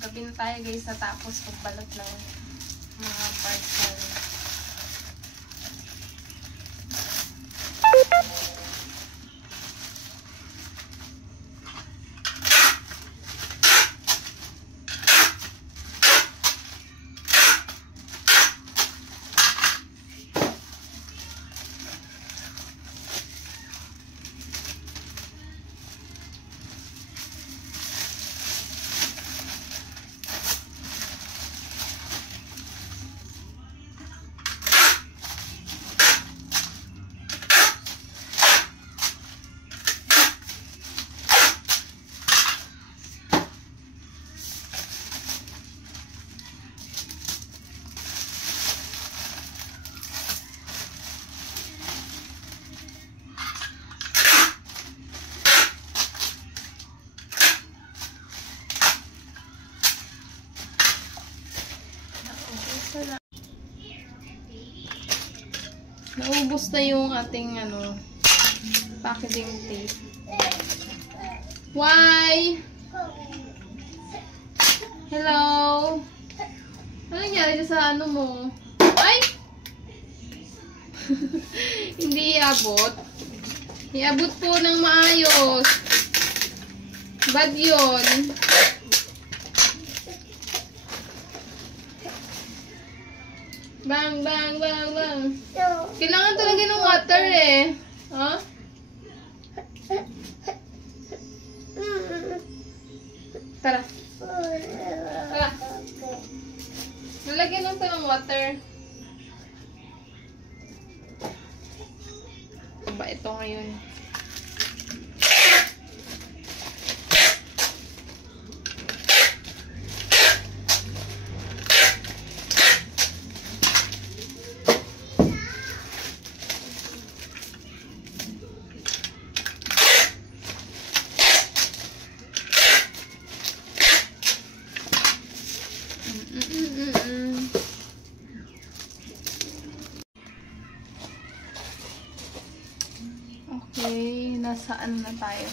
gabi na tayo guys sa tapos pagbalot ng mga parcel. Naubos na yung ating packaging tape. Why? Hello? Ano nangyari sa mo? Ay! Hindi iabot. Iabot po ng maayos. Bad yun. Bang, bang, bang, bang. Kailangan talaga ng water eh. Huh? Tara. Tara. Nalagyan lang ito ng water. Ba ito ngayon? Okay, nasaan na tayo?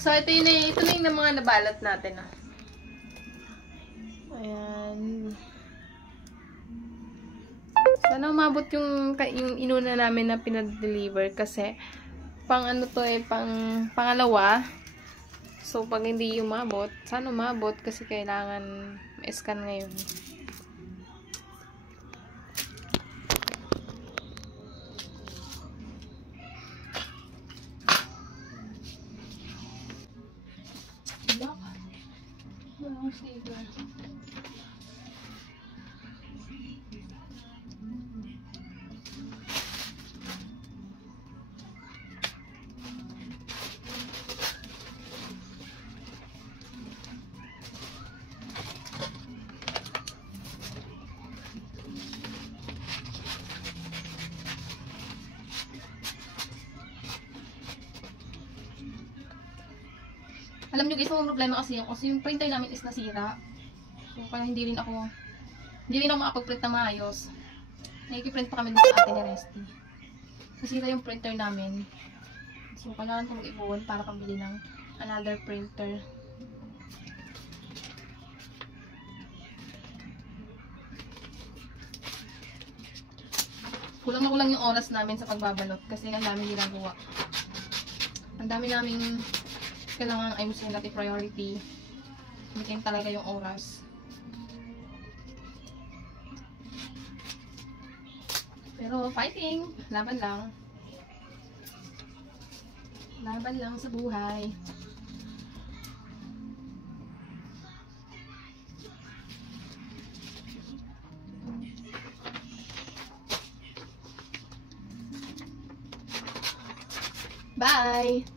So, ito na yung mga nabalat natin. Ayan. Sana umabot yung inuna namin na pinad-deliver kasi pang pangalawa. So, pag hindi umabot, sana umabot kasi kailangan ma-scan ngayon. Alam nyo guys, ang problema kasi yung printer namin is nasira. So, kaya hindi rin ako makapag-print na maayos. Nakikiprint pa kami dito sa atin ni Resty. Nasira yung printer namin. So, kailangan ko mag-ipon para pambili ng another printer. Kulang na kulang yung oras namin sa pagbabalot kasi ang dami ginagawa. Ang dami naming kailangan ayusin natin priority. Bitin talaga yung oras. Pero fighting! Laban lang. Laban lang sa buhay. Bye!